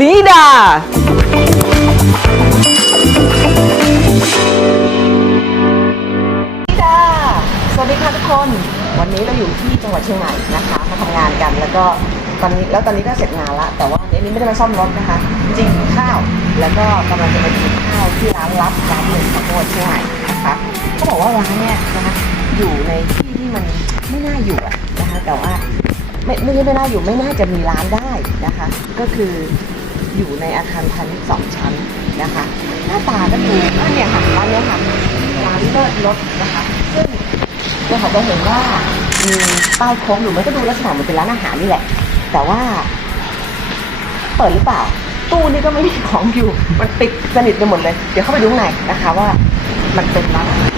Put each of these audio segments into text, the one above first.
ลีดาจ้าสวัสดีค่ะทุกคน วันนี้เราอยู่ที่จังหวัดเชียงใหม่นะคะมาทำงานกันแล้วก็ตอนนี้แล้วตอนนี้ก็เสร็จงานละแต่ว่าอันนี้ไม่ได้มาซ่อมรถนะคะ จริงๆกินข้าวแล้วก็กำลังจะไปกินข้าวที่ร้านลับร้านหนึ่งของจังหวัดเชียงใหม่นะคะเขาบอกว่าร้านเนี่ยนะคะอยู่ในที่ที่มันไม่น่าอยู่อะนะคะแต่ว่าไม่ไม่ใช่ไม่น่าอยู่ไม่น่าจะมีร้านได้นะคะ ก็คือ อยู่ในอาคารพาณิชย์สองชั้นนะคะ หน้าตาก็ดูอันเนี่ยค่ะร้านเนี้ยค่ะร้านเลิศรถนะคะซึ่งเราเขาจะเห็นว่ามีป้ายโค้งอยู่มันก็ดูลักษณะเหมือนเป็นร้านอาหารนี่แหละ แต่ว่า เปิดหรือเปล่า ตู้นี่ก็ไม่มีของอยู่ มันปิดสนิทไปหมดเลย เดี๋ยวเข้าไปดูข้างในนะคะว่ามันเป็นร้านอาหาร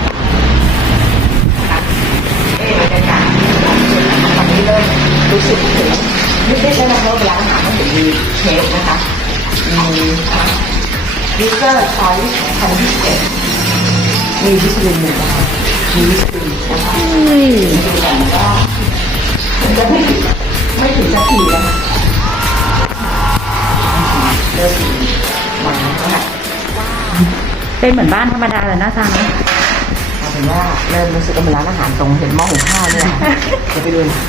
เอ๊ะบรรยากาศตอนนี้เริ่มรู้สึกถึงนึกได้แล้วนะคะว่าเป็นร้านอาหารต้องถึงมีเชฟนะคะ มีดิเซอร์ไซส์พันยี่เอ็ดมีวิสลินหนึ่งนะคะมีวิสลินนะคะดูกันก็มันจะไม่ถึงไม่ถึงสักทีนะคะเริ่มมาแล้วค่ะเป็นเหมือนบ้านธรรมดาเลยนะซานะเอาเป็นว่าเริ่มรู้สึกว่าเป็นร้านอาหารตรงเห็นหม้อหุงข้าวเนี่ยค่ะเดี๋ยวไปดูนะ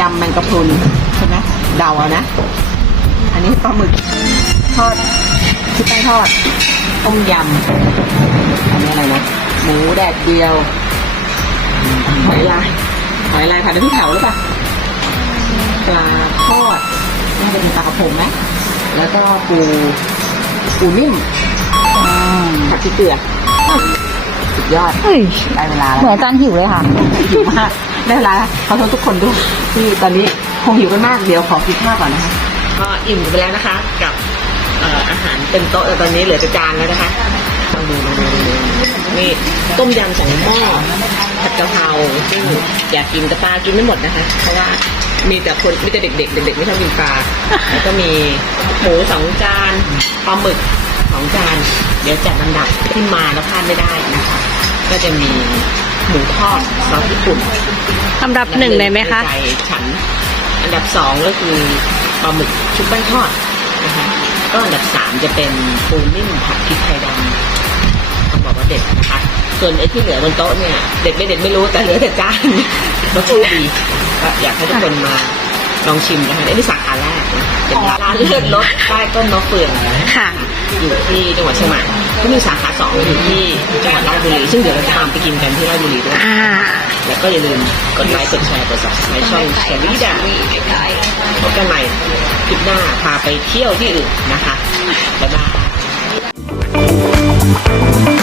ยำแมงกะพรุนใช่ไหมเดาเอานะ อันนี้ปลาหมึกทอดชุบแป้งทอดต้มยำอันนี้อะไรนะหมูแดดเดียวหอยลายหอยลายผัดน้ำพริกเผาหรือเปล่าปลาทอดน่าจะเป็นปลากระพงไหมแล้วก็ปูปูนิ่มผัดพริกเกลืออะสุดยอดเฮ้ยได้เวลาแล้วเหมือนอาจารย์หิวเลยค่ะหิวมาก ได้เวลาแล้วขอโทษทุกคนด้วยที่ตอนนี้คงหิวกันมากเดี๋ยวขอกินข้าวก่อนนะคะก็อิ่มไปแล้วนะคะ กับอาหารเต็มโต๊ะแต่ตอนนี้เหลือแต่จานแล้วนะคะลองดูลองดูนี่ต้มยำสองหม้อผัดกะเพราซึ่งอยากกินแต่ปลากินไม่หมดนะคะ เพราะว่ามีแต่คนมีแต่เด็กๆเด็กๆไม่ชอบกินปลาแล้วก็มีหมูสองจานปลาหมึกสองจาน เดี๋ยวจัดลำดับที่มาแล้วพลาดไม่ได้นะคะ ก็จะมี หมูทอดซอสญี่ปุ่นอันดับหนึ่งเลยไหมคะ ใจฉัน อันดับสองก็คือปลาหมึกชุบแป้งทอดนะคะก็อันดับสามจะเป็นปูนิ่มผัดพริกไทยดำต้องบอกว่าเด็ดนะคะ ส่วนไอ้ที่เหลือบนโต๊ะเนี่ย เด็ดไม่เด็ดไม่รู้แต่เหลือแต่จานรสชาติดีก็อยากให้ทุกคนมาลองชิมนะคะอันนี้สาขาแรกนะเป็นร้านเลือดรสใต้ต้นมะเฟืองค่ะ อยู่ที่จังหวัดเชียงใหม่ ก็มีสาขาสองอยู่ที่จังหวัดราชบุรีซึ่งเดี๋ยวเราจะตามไปกินกันที่ราชบุรีด้วยแล้วก็อย่าลืมกดไลค์กดแชร์กดซับในช่องแชร์ลิดาพบกันใหม่คลิปหน้าพาไปเที่ยวที่อื่นนะคะบ๊ายบาย